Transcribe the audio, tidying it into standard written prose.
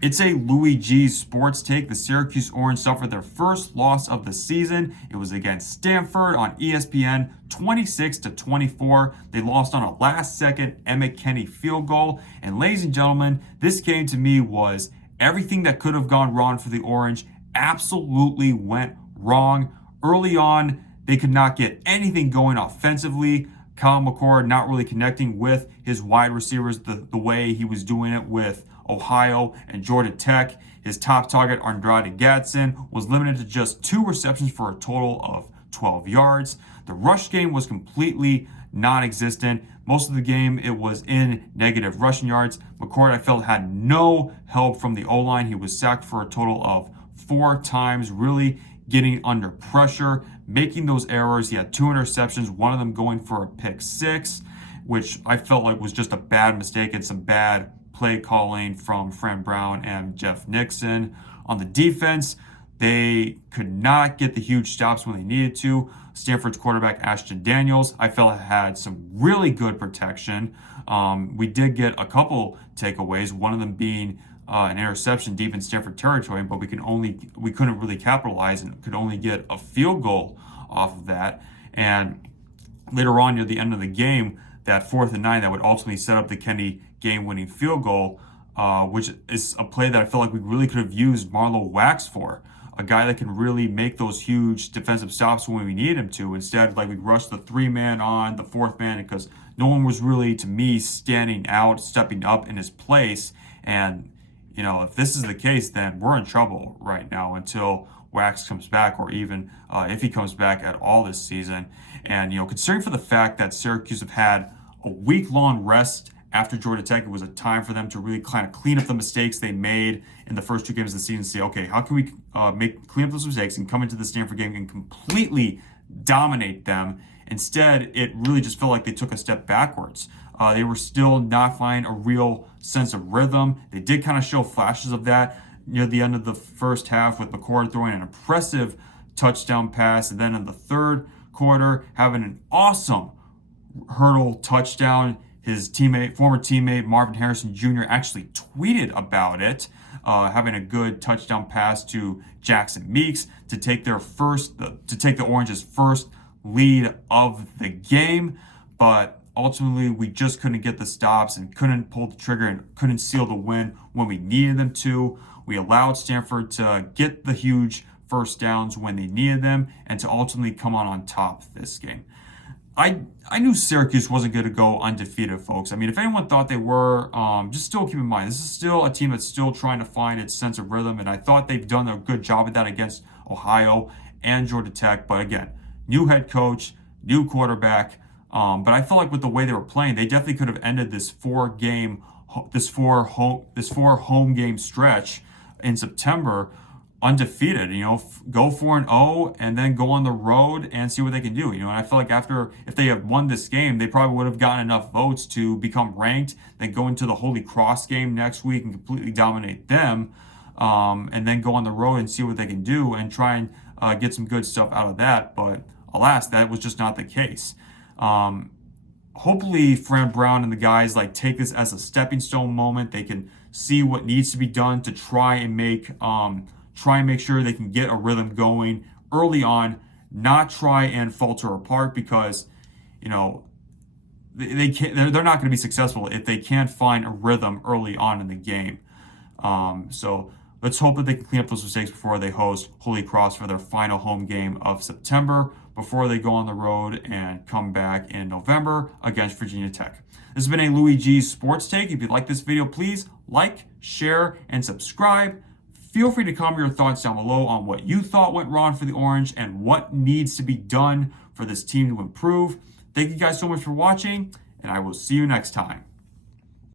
It's a Louis G sports take. The Syracuse Orange suffered their first loss of the season. It was against Stanford on ESPN, 26-24. They lost on a last-second Emmett Kenny field goal. And ladies and gentlemen, this game to me was everything that could have gone wrong for the Orange absolutely went wrong. Early on, they could not get anything going offensively. Kyle McCord not really connecting with his wide receivers the way he was doing it with Ohio and Georgia Tech. His top target, Andrade Gadsden, was limited to just 2 receptions for a total of 12 yards. The rush game was completely non-existent. Most of the game, it was in negative rushing yards. McCord, I felt, had no help from the O-line. He was sacked for a total of 4 times, really getting under pressure, making those errors. He had 2 interceptions, one of them going for a pick 6, which I felt like was just a bad mistake and some bad play calling from Fran Brown and Jeff Nixon. On the defense, they could not get the huge stops when they needed to. Stanford's quarterback, Ashton Daniels, I felt had some really good protection. We did get a couple takeaways, one of them being an interception deep in Stanford territory, but we couldn't really capitalize and could only get a field goal off of that. And later on near the end of the game, that 4th and 9 that would ultimately set up the Kenny game-winning field goal, which is a play that I feel like we really could have used Marlowe Wax for. A guy that can really make those huge defensive stops when we need him to. Instead, like, we rushed the 3-man on the 4th man because no one was really, to me, standing out, stepping up in his place. And, you know, if this is the case, then we're in trouble right now until Wax comes back, or even if he comes back at all this season. And, you know, considering for the fact that Syracuse have had a week-long rest after Georgia Tech, it was a time for them to really kind of clean up the mistakes they made in the first 2 games of the season. Say, okay, how can we clean up those mistakes and come into the Stanford game and completely dominate them? Instead, it really just felt like they took a step backwards. They were still not finding a real sense of rhythm. They did kind of show flashes of that near the end of the first half, with McCord throwing an impressive touchdown pass, and then in the third quarter having an awesome hurdle touchdown. His former teammate Marvin Harrison Jr. actually tweeted about it, having a good touchdown pass to Jackson Meeks to take the Orange's first lead of the game. But ultimately, we just couldn't get the stops and couldn't pull the trigger and couldn't seal the win when we needed them to. We allowed Stanford to get the huge first downs when they needed them and to ultimately come on top this game. I knew Syracuse wasn't going to go undefeated, folks. I mean, if anyone thought they were, just still keep in mind, this is still a team that's still trying to find its sense of rhythm, and I thought they've done a good job of that against Ohio and Georgia Tech. But again, new head coach, new quarterback, but I feel like with the way they were playing, they definitely could have ended this four home game stretch in September undefeated, you know, go 4-0 and then go on the road and see what they can do. You know, and I feel like if they have won this game, they probably would have gotten enough votes to become ranked, then go into the Holy Cross game next week and completely dominate them, and then go on the road and see what they can do and try and get some good stuff out of that. But alas, that was just not the case. Hopefully Fran Brown and the guys take this as a stepping stone moment. They can see what needs to be done to try and make sure they can get a rhythm going early on, not try and falter apart, because, you know, they can't, they're not going to be successful if they can't find a rhythm early on in the game. So let's hope that they can clean up those mistakes before they host Holy Cross for their final home game of September, before they go on the road and come back in November against Virginia Tech. This has been a Louis G Sports Take. If you like this video, please like, share, and subscribe. Feel free to comment your thoughts down below on what you thought went wrong for the Orange and what needs to be done for this team to improve. Thank you guys so much for watching, and I will see you next time.